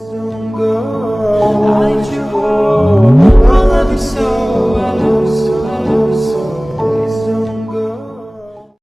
Don't go, I'll let you hold. I love you so, I love you so, I love you so. Please don't go.